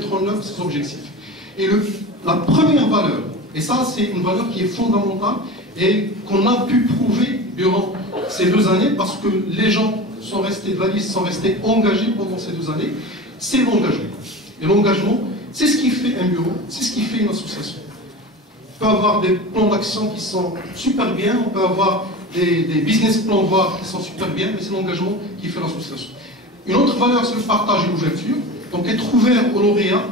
mettre en œuvre ces objectifs. Et la première valeur, et ça c'est une valeur qui est fondamentale et qu'on a pu prouver durant ces 2 années parce que les gens sont restés de la liste, sont restés engagés pendant ces 2 années, c'est l'engagement. Et l'engagement, c'est ce qui fait un bureau, c'est ce qui fait une association. On peut avoir des plans d'action qui sont super bien, on peut avoir des business plans voire qui sont super bien, mais c'est l'engagement qui fait l'association. Une autre valeur, c'est le partage et l'ouverture. Donc être ouvert aux lauréats,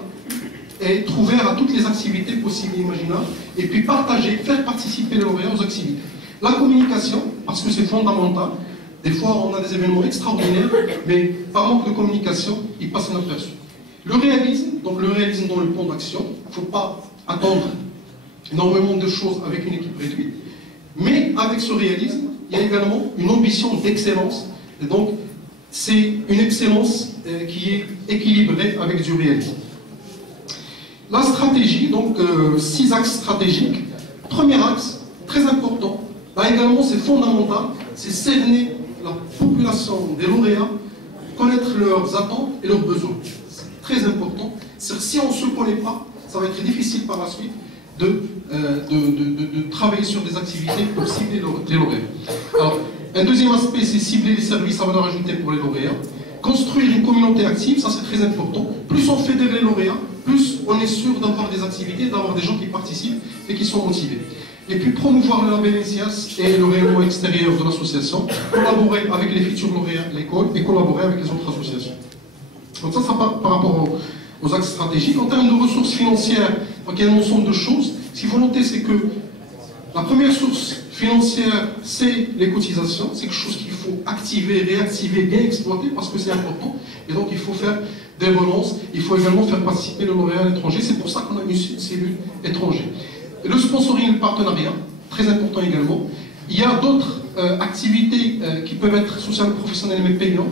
et être ouvert à toutes les activités possibles et imaginables, et puis partager, faire participer les lauréats aux activités. La communication, parce que c'est fondamental. Des fois, on a des événements extraordinaires, mais par manque de communication, ils passent inaperçus. Le réalisme, donc le réalisme dans le plan d'action, il ne faut pas attendre énormément de choses avec une équipe réduite, mais avec ce réalisme, il y a également une ambition d'excellence, et donc c'est une excellence qui est équilibrée avec du réalisme. La stratégie, donc 6 axes stratégiques. Premier axe, très important, là également c'est fondamental, c'est cerner la population des lauréats, connaître leurs attentes et leurs besoins. C'est très important. Si on ne se connaît pas, ça va être difficile par la suite de travailler sur des activités pour cibler les lauréats. Alors, un deuxième aspect, c'est cibler les services à valeur ajoutée pour les lauréats. Construire une communauté active, ça c'est très important. Plus on fédère les lauréats, plus on est sûr d'avoir des activités, d'avoir des gens qui participent et qui sont motivés. Et puis promouvoir le label INSIAS et le rayonnement extérieur de l'association, collaborer avec les futurs lauréats de l'école et collaborer avec les autres associations. Donc ça par rapport aux axes stratégiques. En termes de ressources financières, donc il y a un ensemble de choses. Ce qu'il faut noter, c'est que la première source financière, c'est les cotisations. C'est quelque chose qu'il faut activer, réactiver, bien exploiter parce que c'est important. Et donc il faut faire des relances. Il faut également faire participer le lauréat à l'étranger. C'est pour ça qu'on a une cellule étrangère. Et le sponsoring et le partenariat, très important également. Il y a d'autres activités qui peuvent être sociales et professionnelles mais payantes.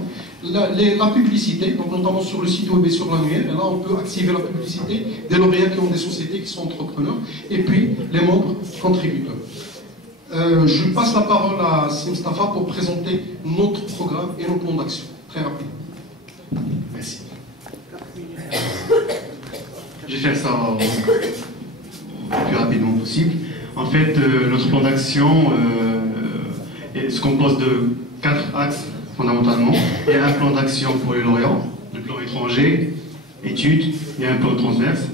La publicité, donc notamment sur le site web et sur l'annuaire, et là on peut activer la publicité des lauréats qui ont des sociétés qui sont entrepreneurs, et puis les membres contributeurs. Je passe la parole à Mustafa pour présenter notre programme et nos plans d'action, très rapide. Merci. Je vais faire ça le plus rapidement possible. En fait, notre plan d'action se compose de 4 axes fondamentalement. Il y a un plan d'action pour les lauréats, le plan étranger, études, et un plan transverse.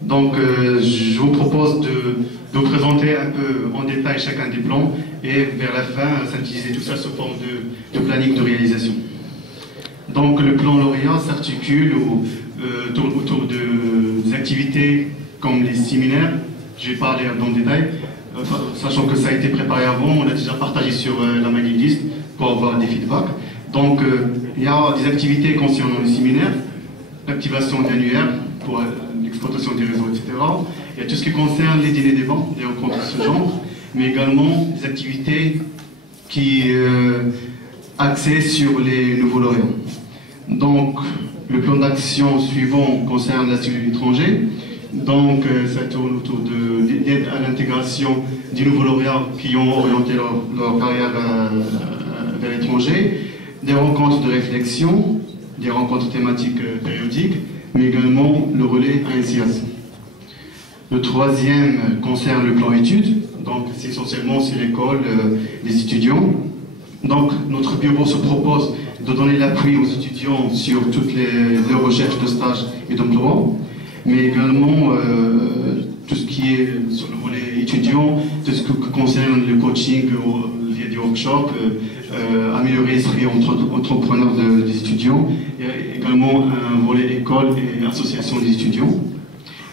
Donc je vous propose de vous présenter un peu en détail chacun des plans et vers la fin synthétiser tout ça sous forme de planning de réalisation. Donc le plan lauréat s'articule autour des activités comme les séminaires. Je vais pas aller dans le détail, sachant que ça a été préparé avant, on a déjà partagé sur la mailing list pour avoir des feedbacks. Donc il y a des activités concernant les séminaires, l'activation d'annuaires pour l'exploitation des réseaux, etc. Il y a tout ce qui concerne les dîners débats, des rencontres de ce genre, mais également des activités qui axées sur les nouveaux lauréats. Donc le plan d'action suivant concerne la cellule étranger. Donc ça tourne autour de l'aide à l'intégration des nouveaux lauréats qui ont orienté leur carrière vers l'étranger, des rencontres de réflexion, des rencontres thématiques périodiques, mais également le relais à INSIAS. Le troisième concerne le plan études, donc essentiellement c'est l'école, les étudiants. Donc notre bureau se propose de donner l'appui aux étudiants sur toutes les recherches de stage et d'emploi, mais également tout ce qui est sur le volet étudiant, tout ce qui concerne le coaching via des workshops, améliorer l'esprit entrepreneur des étudiants, et également un volet école et association des étudiants.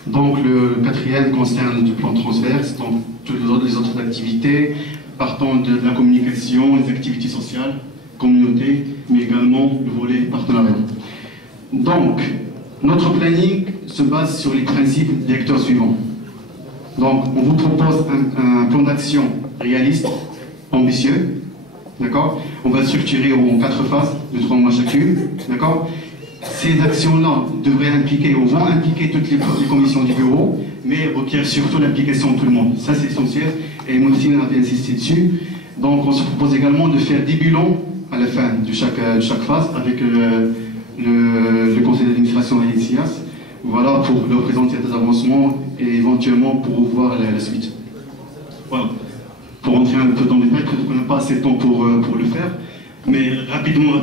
Donc le quatrième concerne du plan transverse, donc toutes les autres activités, partant de la communication, les activités sociales, communauté, mais également le volet partenariat. Donc, notre planning se base sur les principes directeurs suivants. Donc, on vous propose un plan d'action réaliste, ambitieux, d'accord? On va structurer en 4 phases de 3 mois chacune, d'accord? Ces actions-là devraient impliquer, ou vont impliquer toutes les commissions du bureau, mais requièrent surtout l'implication de tout le monde. Ça, c'est essentiel, et Moussine avait insisté dessus. Donc, on se propose également de faire des bilans à la fin de chaque phase avec le conseil d'administration et l'INSIAS voilà, pour leur présenter des avancements et éventuellement pour voir la suite. Voilà. Pour rentrer un peu dans les détails, peut-être qu'on n'a pas assez de temps pour le faire, mais rapidement,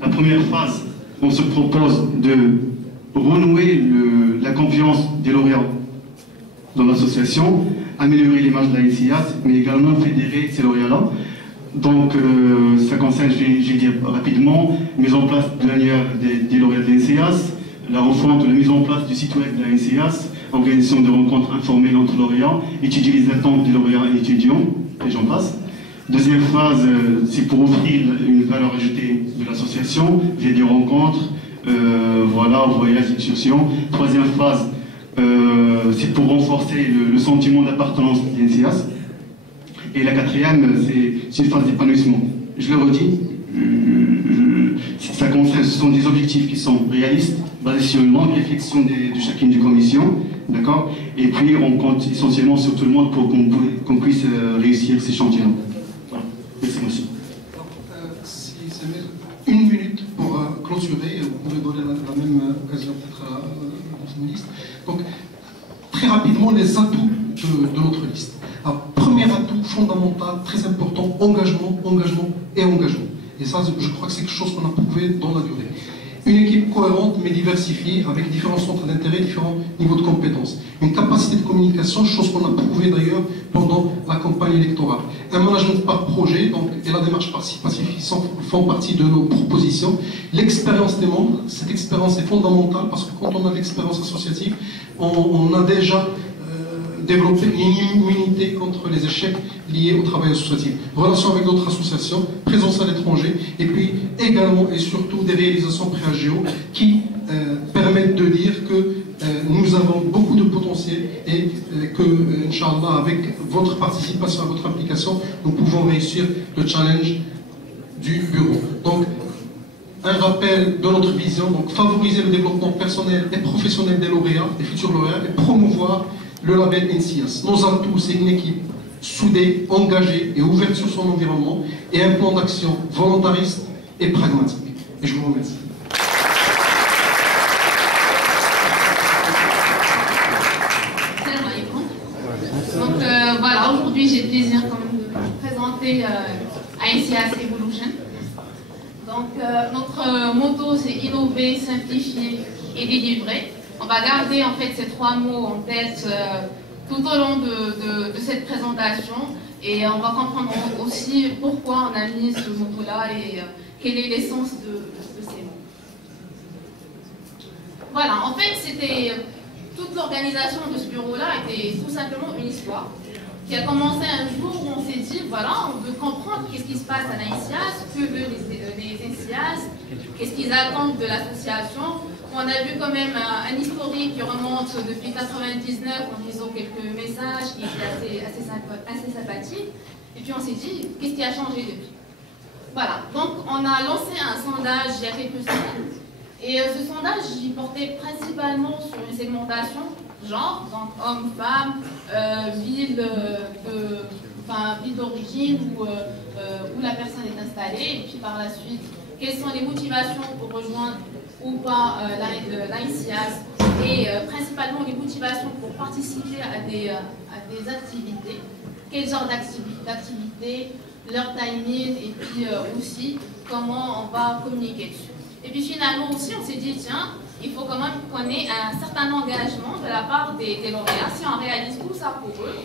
la première phase, on se propose de renouer la confiance des lauréats dans l'association, améliorer l'image de la NCIAS, mais également fédérer ces lauréats-là. Donc, ça concerne, je vais dire rapidement, mise en place de l'annuaire des lauréats de la NCIAS, la refonte, la mise en place du site web de la NCIAS, organisation de rencontres informelles entre lauréats, étudier les attentes des lauréats et étudiants, et j'en passe. Deuxième phase, c'est pour offrir une valeur ajoutée de l'association, via des rencontres, voilà, voyages, excursions. Troisième phase, c'est pour renforcer le sentiment d'appartenance de l'NCIAS. Et la quatrième, c'est une phase d'épanouissement. Je le redis, ça concerne, ce sont des objectifs qui sont réalistes, basés sur une longue réflexion de chacune des commissions, d'accord. Et puis on compte essentiellement sur tout le monde pour qu'on puisse réussir ces chantiers-là. Voilà. Merci, merci. Si ça met une minute pour clôturer, vous pouvez donner la même occasion peut-être à la journaliste. Donc, très rapidement, les atouts de notre liste. Alors, premier atout fondamental, très important, engagement, engagement et engagement. Et ça, je crois que c'est quelque chose qu'on a prouvé dans la durée. Une équipe cohérente mais diversifiée, avec différents centres d'intérêt, différents niveaux de compétences. Une capacité de communication, chose qu'on a prouvé d'ailleurs pendant la campagne électorale. Un management par projet, donc, et la démarche participative font partie de nos propositions. L'expérience des membres, cette expérience est fondamentale parce que quand on a l'expérience associative, on a déjà développer une immunité contre les échecs liés au travail associatif. Relation avec d'autres associations, présence à l'étranger, et puis également et surtout des réalisations pré-AGO qui permettent de dire que nous avons beaucoup de potentiel et que, Inch'Allah, avec votre participation et votre implication, nous pouvons réussir le challenge du bureau. Donc, un rappel de notre vision, donc favoriser le développement personnel et professionnel des lauréats, des futurs lauréats, et promouvoir le label NCIAS. Nos atouts, c'est une équipe soudée, engagée et ouverte sur son environnement et un plan d'action volontariste et pragmatique. Et je vous remercie. Donc voilà, aujourd'hui j'ai le plaisir quand même de vous présenter NCIAS Evolution. Donc notre motto c'est innover, simplifier et délivrer. On va garder en fait ces trois mots en tête tout au long de cette présentation et on va comprendre aussi pourquoi on a mis ce mot-là et quelle est l'essence de ces mots. Voilà, en fait c'était toute l'organisation de ce bureau-là était tout simplement une histoire qui a commencé un jour où on s'est dit voilà, on veut comprendre qu'est-ce qui se passe à la NCIAS, que veulent les NCIAS, qu'est-ce qu'ils attendent de l'association. On a vu quand même un historique qui remonte depuis 1999 en disant quelques messages qui étaient assez sympathiques. Et puis on s'est dit, qu'est-ce qui a changé depuis? Voilà, donc on a lancé un sondage il y a quelques semaines. Et ce sondage, il portait principalement sur une segmentation genre, donc homme, femme, ville d'origine où la personne est installée. Et puis par la suite, quelles sont les motivations pour rejoindre ou pas l'NCIAS et principalement les motivations pour participer à des activités, quel genre d'activités, leur timing et puis aussi comment on va communiquer dessus. Et puis finalement aussi on s'est dit tiens, il faut quand même qu'on ait un certain engagement de la part des lauréats. Si on réalise tout ça pour eux,